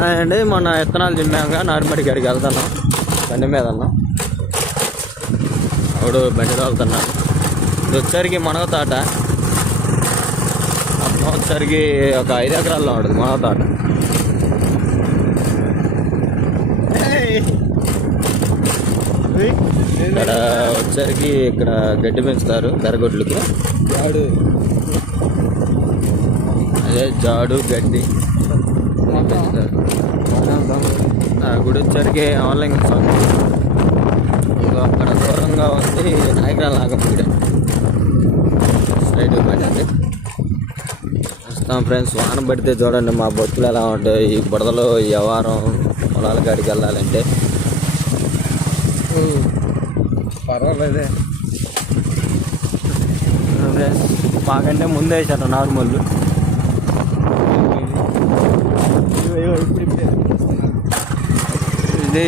అండి మొన్న విత్తనాలు చిమ్మాక నారుమడి కాడికి వెళ్తున్నాం. బండి మీద ఉన్నాం. అప్పుడు బండిలో వెళ్తున్నాను. ఇది వచ్చరికి మునగ తోట. మొత్తం వచ్చరికి ఒక 5 ఎకరాల్లో ఉంటుంది మునగ తోట. ఇక్కడ వచ్చరికి ఇక్కడ గడ్డి పెంచుతారు బెరగొడ్లకి. అదే జాడు గడ్డి పెంచుతారు. గుడి వచ్చరికి ఆన్లైన్ అక్కడ దూరంగా ఉంది నాయకురాలు నాగమ్మ గుడి. స్ట్రైట్ పడింది. వస్తాం ఫ్రెండ్స్. వాన పడితే చూడండి మా బతుకులు ఎలా ఉంటాయి. ఈ బుడదలో ఈ వ్యవహారం పొలాల కాడికి వెళ్ళాలంటే పర్వాలేదే. మాకంటే ముందే వేసారు నార్మల్. ఇది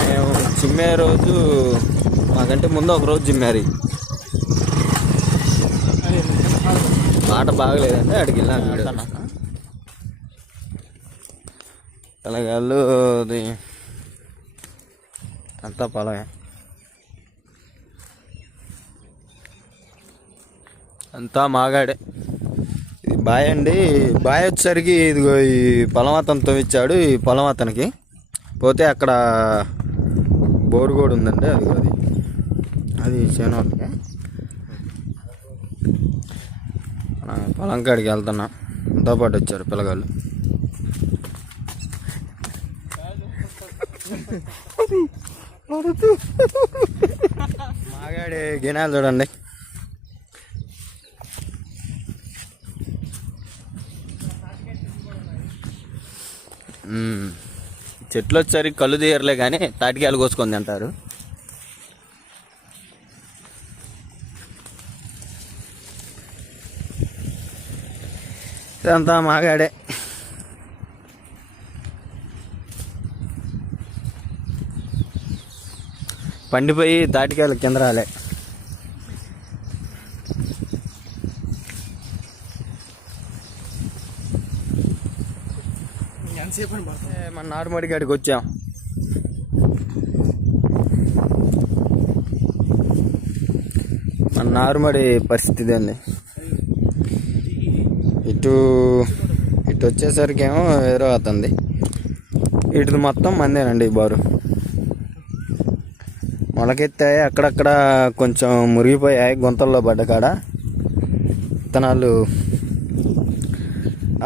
మేము చిమ్మే రోజు మాకంటే ముందు ఒక రోజు చిమ్మారు. మాట బాగలేదంటే అడిగి వెళ్ళాను. తెలగాళ్ళు అది అంతా పొలమే. అంతా మాగాడే. ఇది బాయ్ అండి. బాయ్ వచ్చేసరికి ఇదిగో ఈ పొలం అతనితో ఇచ్చాడు. ఈ పొలం అతనికి పోతే అక్కడ బోరు కూడా ఉందండి. అది చేనోళ్ళకి. పొలం కాడికి వెళ్తున్నా. ఎంతో పాటు వచ్చారు పిల్లగాళ్ళు. మాగాడి గినాలు చూడండి. చెట్లు వచ్చేసరికి కళ్ళు తీయర్లే కానీ తాటికాయలు కోసుకొని తింటారు. ఇదంతా మాగాడే. పండిపోయి తాటికాయలు కింద రాలే. మన నారుమడి కాడికి వచ్చాం. మన నారుమడి పరిస్థితి అండి. ఇటు వచ్చేసరికి ఏమో వేరే అవుతుంది. ఇటు మొత్తం మందేనండి. బారు మొలకెత్తాయి. అక్కడక్కడ కొంచెం మురిగిపోయాయి. గుంతల్లో పడ్డ కాడ విత్తనాలు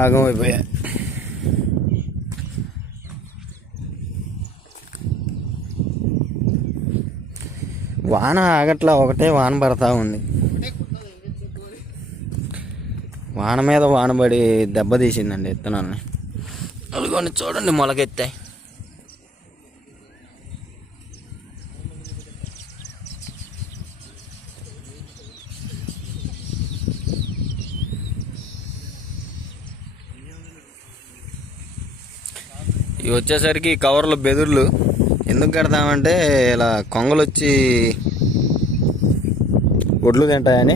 ఆగమైపోయాయి. వాన ఆగట్లా. ఒకటే వాన పడతా ఉంది. వాన మీద వాన పడి దెబ్బతీసిందండి విత్తనాలని. అదిగోండి చూడండి మొలకెత్తాయి. ఇవి వచ్చేసరికి కవర్లు బెదుర్లు. ఎందుకు కడతామంటే ఇలా కొంగలు వచ్చి ఒడ్లు తింటాయని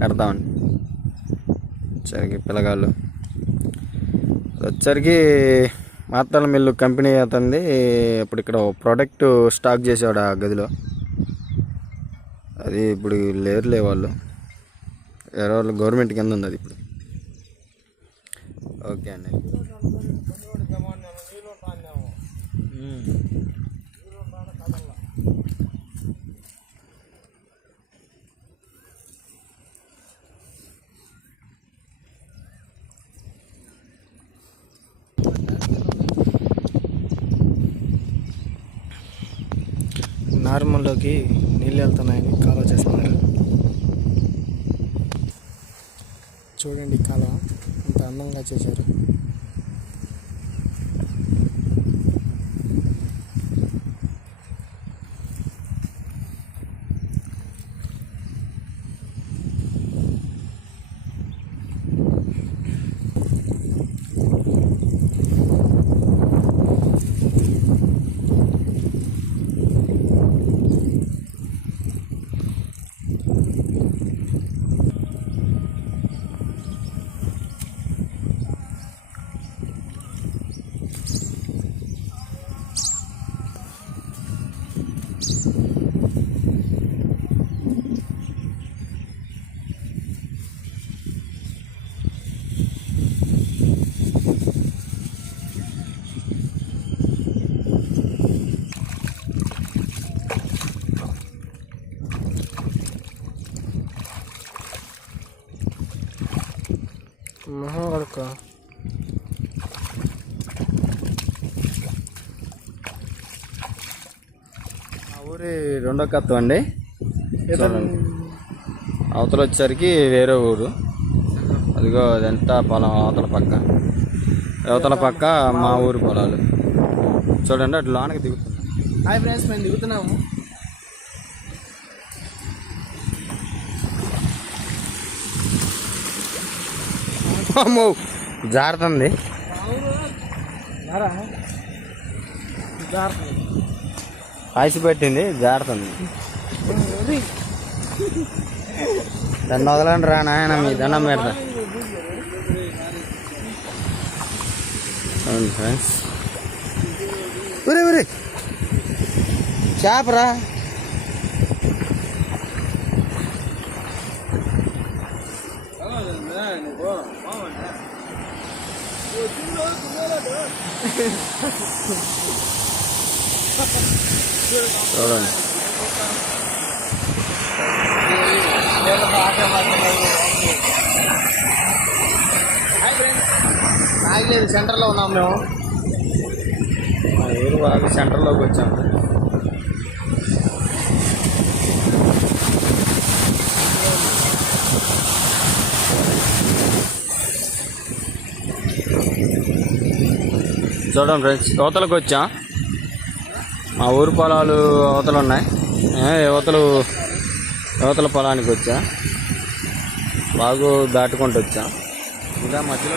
కడతామండి. వచ్చరికి పిల్లగాళ్ళు వచ్చరికి మాత్రల మిల్లు కంపెనీ అవుతుంది. ఇప్పుడు ఇక్కడ ప్రోడక్ట్ స్టాక్ చేసేవాడు ఆ గదిలో. అది ఇప్పుడు లేరులే వాళ్ళు. వేరే వాళ్ళు గవర్నమెంట్ కింద ఉంది అది ఇప్పుడు. ఓకే అండి. నార్మల్లోకి నీళ్ళు వెళ్తున్నాయని కాలువ చేస్తున్నారు. చూడండి కాలువ అంత అందంగా చేశారు. ఊరి రెండో కత్తం అండి. చూడండి, అవతల వచ్చేసరికి వేరే ఊరు. అదిగో అదంతా పొలం అవతల పక్క మా ఊరు పొలాలు. చూడండి అటు లోనకి దిగుతున్నాం. హాయ్ ఫ్రెండ్స్, మేము దిగుతున్నాము. అమ్మో జారుతుంది. ఆసి పెట్టింది, జారుతుంది. దాన్ని వదలండి రా నాయన, మీ దండం పెడతా. అవును ఫ్రెండ్స్, ఊరే ఊరే చేపరా. చూడండి, నాగలేదు సెంటర్లో ఉన్నాం మేము. మా ఊరు బాగా సెంటర్లోకి వచ్చాము. చూడండి ఫ్రెండ్స్, యువతలకు వచ్చాం. మా ఊరు పొలాలు అవతలు ఉన్నాయి. యువతల పొలానికి వచ్చా, బాగు దాటుకుంటూ వచ్చాం. ఇలా మధ్యలో